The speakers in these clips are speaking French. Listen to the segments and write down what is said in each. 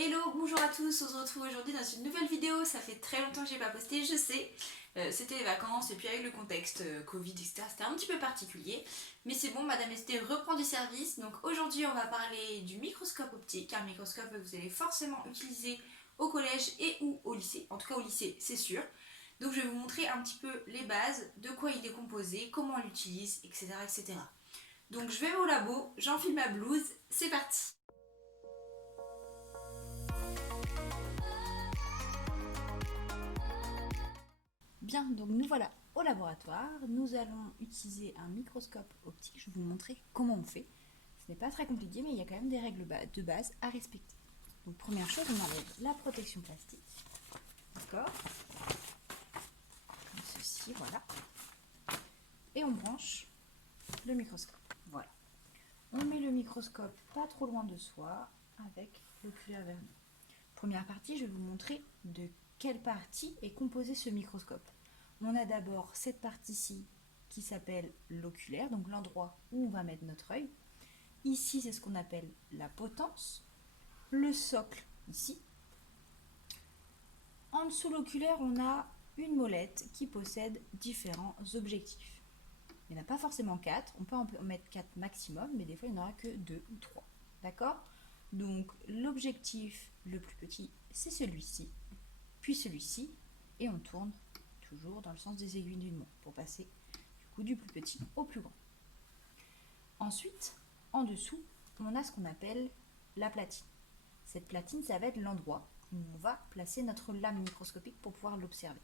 Hello, bonjour à tous, on se retrouve aujourd'hui dans une nouvelle vidéo. Ça fait très longtemps que j'ai pas posté, je sais. C'était les vacances et puis avec le contexte Covid, etc. C'était un petit peu particulier. Mais c'est bon, Madame Estée reprend du service. Donc aujourd'hui, on va parler du microscope optique. Un microscope que vous allez forcément utiliser au collège et ou au lycée. En tout cas au lycée, c'est sûr. Donc je vais vous montrer un petit peu les bases, de quoi il est composé, comment on l'utilise, etc., etc. Donc je vais au labo, j'enfile ma blouse, c'est parti. Bien, donc nous voilà au laboratoire. Nous allons utiliser un microscope optique. Je vais vous montrer comment on fait. Ce n'est pas très compliqué, mais il y a quand même des règles de base à respecter. Donc première chose, on enlève la protection plastique. D'accord. Comme ceci, voilà. Et on branche le microscope. Voilà. On met le microscope pas trop loin de soi avec l'oculaire vers nous. Première partie, je vais vous montrer de quelle partie est composé ce microscope. On a d'abord cette partie-ci qui s'appelle l'oculaire, donc l'endroit où on va mettre notre œil. Ici, c'est ce qu'on appelle la potence. Le socle, ici. En dessous de l'oculaire, on a une molette qui possède différents objectifs. Il n'y en a pas forcément 4, on peut en mettre 4 maximum, mais des fois il n'y en aura que 2 ou 3. D'accord? Donc l'objectif le plus petit, c'est celui-ci, puis celui-ci, et on tourne toujours dans le sens des aiguilles d'une montre pour passer du plus petit au plus grand. Ensuite, en dessous, on a ce qu'on appelle la platine. Cette platine, ça va être l'endroit où on va placer notre lame microscopique pour pouvoir l'observer.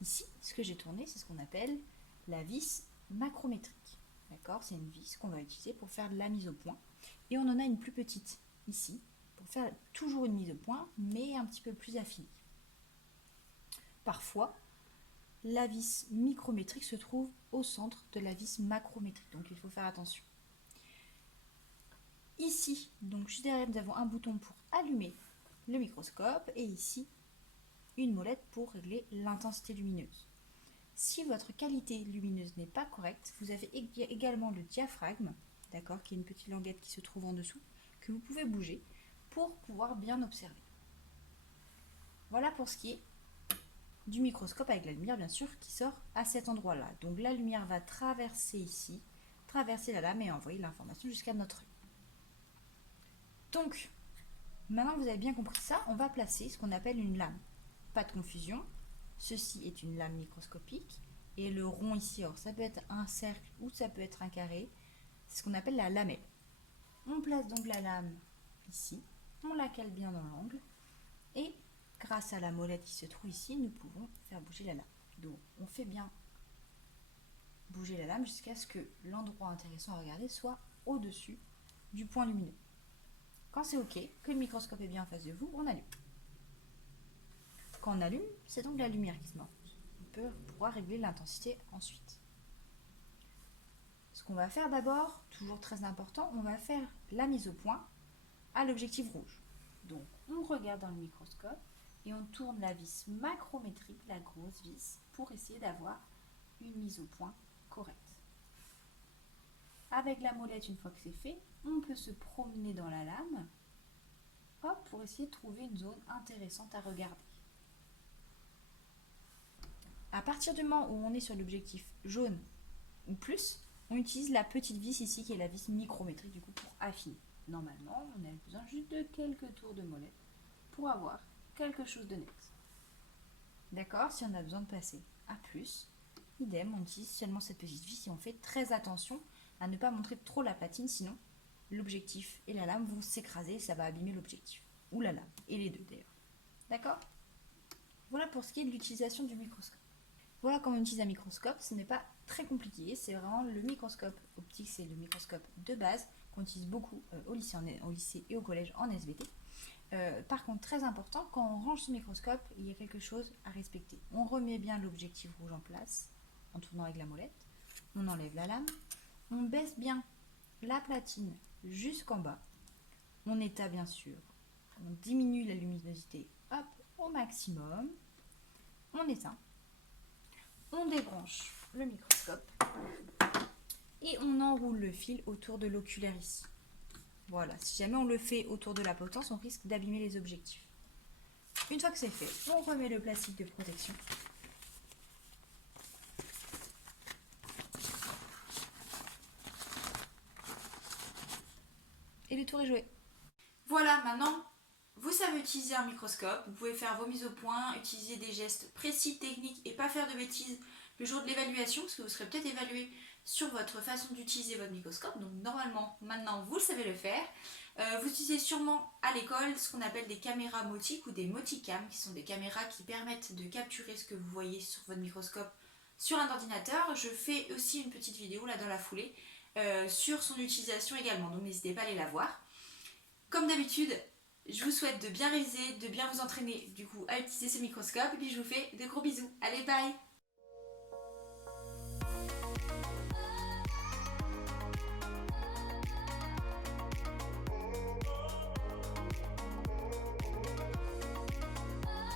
Ici, ce que j'ai tourné, c'est ce qu'on appelle la vis macrométrique. D'accord? C'est une vis qu'on va utiliser pour faire la mise au point. Et on en a une plus petite ici, pour faire toujours une mise au point, mais un petit peu plus affinée. Parfois, la vis micrométrique se trouve au centre de la vis macrométrique, donc il faut faire attention. Ici, donc juste derrière, nous avons un bouton pour allumer le microscope et ici, une molette pour régler l'intensité lumineuse. Si votre qualité lumineuse n'est pas correcte, vous avez également le diaphragme, d'accord, qui est une petite languette qui se trouve en dessous, que vous pouvez bouger pour pouvoir bien observer. Voilà pour ce qui est du microscope avec la lumière, bien sûr, qui sort à cet endroit-là. Donc la lumière va traverser ici, traverser la lame et envoyer l'information jusqu'à notre œil. Donc, maintenant que vous avez bien compris ça, on va placer ce qu'on appelle une lame. Pas de confusion, ceci est une lame microscopique. Et le rond ici, alors ça peut être un cercle ou ça peut être un carré, c'est ce qu'on appelle la lamelle. On place donc la lame ici, on la cale bien dans l'angle, et grâce à la molette qui se trouve ici, nous pouvons faire bouger la lame. Donc on fait bien bouger la lame jusqu'à ce que l'endroit intéressant à regarder soit au-dessus du point lumineux. Quand c'est OK, que le microscope est bien en face de vous, on allume. Quand on allume, c'est donc la lumière qui se met en route. On peut pouvoir régler l'intensité ensuite. Ce qu'on va faire d'abord, toujours très important, on va faire la mise au point à l'objectif rouge. Donc on regarde dans le microscope et on tourne la vis macrométrique, la grosse vis, pour essayer d'avoir une mise au point correcte. Avec la molette, une fois que c'est fait, on peut se promener dans la lame, hop, pour essayer de trouver une zone intéressante à regarder. À partir du moment où on est sur l'objectif jaune ou plus, on utilise la petite vis ici qui est la vis micrométrique du coup pour affiner. Normalement, on a besoin juste de quelques tours de molette pour avoir quelque chose de net. D'accord? Si on a besoin de passer à plus, idem, on utilise seulement cette petite vis et on fait très attention à ne pas montrer trop la platine, sinon l'objectif et la lame vont s'écraser et ça va abîmer l'objectif. Ou la lame, et les deux d'ailleurs. D'accord? Voilà pour ce qui est de l'utilisation du microscope. Voilà comment on utilise un microscope, ce n'est pas très compliqué, c'est vraiment le microscope optique, c'est le microscope de base qu'on utilise beaucoup au lycée et au collège en SVT. Par contre, très important, quand on range ce microscope, il y a quelque chose à respecter. On remet bien l'objectif rouge en place en tournant avec la molette, on enlève la lame, on baisse bien la platine jusqu'en bas, on éteint bien sûr, on diminue la luminosité hop, au maximum, on éteint, on débranche le microscope et on enroule le fil autour de l'oculaire ici. Voilà, si jamais on le fait autour de la potence, on risque d'abîmer les objectifs. Une fois que c'est fait, on remet le plastique de protection. Et le tour est joué. Voilà, maintenant, vous savez utiliser un microscope, vous pouvez faire vos mises au point, utiliser des gestes précis, techniques et pas faire de bêtises le jour de l'évaluation, parce que vous serez peut-être évalué sur votre façon d'utiliser votre microscope. Donc normalement, maintenant, vous le savez le faire. Vous utilisez sûrement à l'école ce qu'on appelle des caméras motiques ou des moticams, qui sont des caméras qui permettent de capturer ce que vous voyez sur votre microscope sur un ordinateur. Je fais aussi une petite vidéo là dans la foulée sur son utilisation également, donc n'hésitez pas à aller la voir. Comme d'habitude, je vous souhaite de bien réviser, de bien vous entraîner du coup à utiliser ce microscope et puis je vous fais de gros bisous. Allez, bye!